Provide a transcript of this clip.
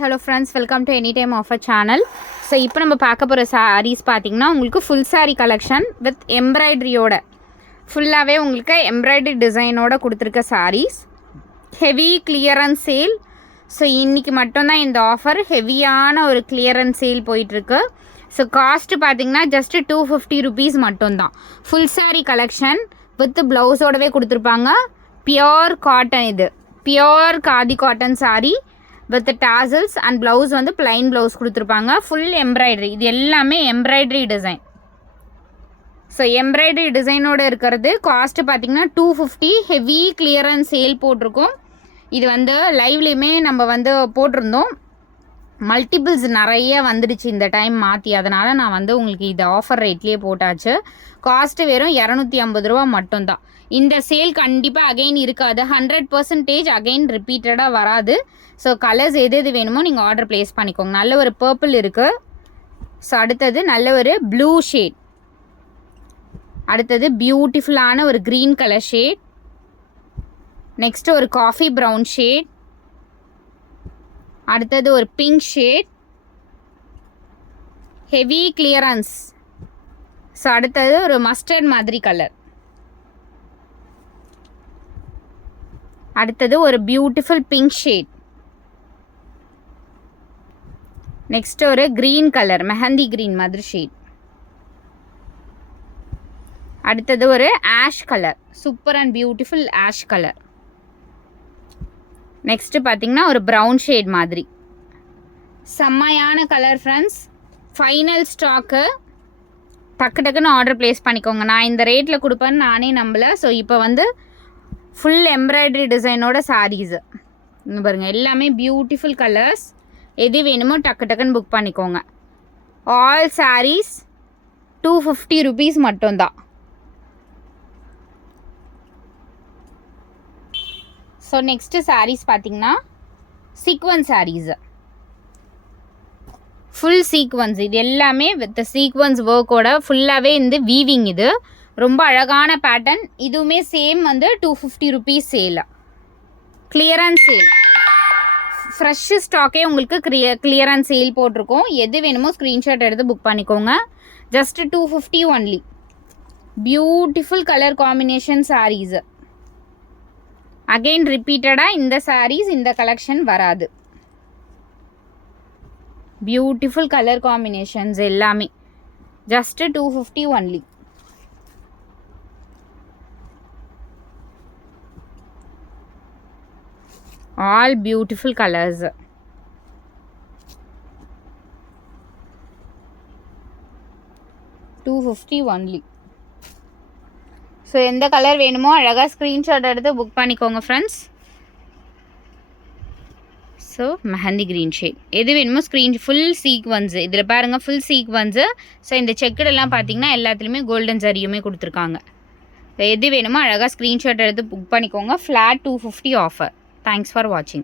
Hello friends, welcome to Anytime Offer channel. So இப்போ நம்ம பார்க்க போகிற sarees பார்த்தீங்கன்னா உங்களுக்கு full saree collection with embroidery-யோட ஃபுல்லாகவே உங்களுக்கு embroidery டிசைனோட கொடுத்துருக்க sarees. Heavy clearance sale. So இன்றைக்கி மட்டும்தான் இந்த ஆஃபர் ஹெவியான ஒரு clearance sale போயிட்டுருக்கு. ஸோ காஸ்ட்டு பார்த்தீங்கன்னா ஜஸ்ட்டு 250 rupees மட்டும்தான். ஃபுல் saree collection with ப்ளவுஸோடவே கொடுத்துருப்பாங்க. பியோர் காட்டன், இது pure khadi cotton saree with tassels and blouse வந்து plain blouse கொடுத்துருப்பாங்க. ஃபுல் எம்ப்ராய்டரி, இது எல்லாமே எம்ப்ராய்டரி டிசைன். ஸோ எம்ப்ராய்டரி டிசைனோடு இருக்கிறது காஸ்ட்டு பார்த்திங்கன்னா 250. ஹெவி கிளியரன்ஸ் சேல் போட்டிருக்கோம். இது வந்து லைவ்லேயுமே நம்ம வந்து போட்டிருந்தோம். மல்டிபிள்ஸ் நிறைய வந்துடுச்சு இந்த டைம் மாற்றி, அதனால் நான் வந்து உங்களுக்கு இது ஆஃபர் ரேட்லேயே போட்டாச்சு. காஸ்ட்டு வெறும் 250 ரூபா மட்டும்தான். இந்த சேல் கண்டிப்பாக அகைன் இருக்காது. 100% அகைன் ரிப்பீட்டடாக வராது. ஸோ கலர்ஸ் எது எது வேணுமோ நீங்கள் ஆர்டர் ப்ளேஸ் பண்ணிக்கோங்க. நல்ல ஒரு பர்பிள் இருக்குது. ஸோ அடுத்தது நல்ல ஒரு ப்ளூ ஷேட், அடுத்தது பியூட்டிஃபுல்லான ஒரு க்ரீன் கலர் ஷேட், நெக்ஸ்ட்டு ஒரு காஃபி ப்ரௌன் ஷேட், அடுத்தது ஒரு pink shade, heavy clearance. So அடுத்தது ஒரு மஸ்டர்ட் மாதிரி கலர், அடுத்தது ஒரு பியூட்டிஃபுல் பிங்க் ஷேட், நெக்ஸ்ட் ஒரு க்ரீன் கலர் மெஹந்தி க்ரீன் மாதிரி ஷேட், அடுத்தது ஒரு ash colour, super and beautiful ash colour, next பார்த்திங்கன்னா ஒரு ப்ரௌன் ஷேட் மாதிரி. செம்மையான கலர் ஃப்ரெண்ட்ஸ். Final stock. டக்கு டக்குன்னு ஆர்டர் ப்ளேஸ் பண்ணிக்கோங்க. நான் இந்த ரேட்டில் கொடுப்பேன்னு நானே நம்பலை. ஸோ இப்போ வந்து ஃபுல் எம்ப்ராய்டரி டிசைனோட சாரீஸு இங்கே பாருங்கள், எல்லாமே பியூட்டிஃபுல் கலர்ஸ். எது வேணுமோ டக்கு டக்குன்னு புக் பண்ணிக்கோங்க. ஆல் சாரீஸ் 250 rupees மட்டும்தான். ஸோ நெக்ஸ்ட்டு சாரீஸ் பார்த்திங்கன்னா சீக்வன்ஸ் சாரீஸு, ஃபுல் சீக்வன்ஸ். இது எல்லாமே வித் சீக்வன்ஸ் ஒர்க்கோட ஃபுல்லாகவே இந்த வீவிங். இது ரொம்ப அழகான பேட்டர்ன். இதுவுமே சேம் வந்து 250 rupees sale, clearance sale. Fresh ஸ்டாக்கே உங்களுக்கு கிளியரன்ஸ் சேல் போட்டிருக்கோம். எது வேணுமோ ஸ்க்ரீன்ஷாட் எடுத்து புக் பண்ணிக்கோங்க. Just 250 only. Beautiful colour combination saris. Again ரிப்பீட்டடாக இந்த சாரீஸ் இந்த கலெக்ஷன் வராது. பியூட்டிஃபுல் கலர் காம்பினேஷன்ஸ் எல்லாமே just 250 only. All beautiful colours. $250 only. So எந்த கலர் வேணுமோ அழகாக ஸ்க்ரீன்ஷாட் எடுத்து புக் பண்ணிக்கோங்க friends. So mehndi green shade எது வேணுமோ ஃபுல் சீக்வன்ஸு. இதில் பாருங்கள், ஃபுல் சீக்வன்ஸு. ஸோ இந்த செக்குடெல்லாம் பார்த்தீங்கன்னா எல்லாத்துலேயுமே கோல்டன் ஜரியுமே கொடுத்துருக்காங்க. எது வேணுமோ அழகாக ஸ்க்ரீன்ஷாட் எடுத்து புக் பண்ணிக்கோங்க. Flat 250 offer. Thanks for watching.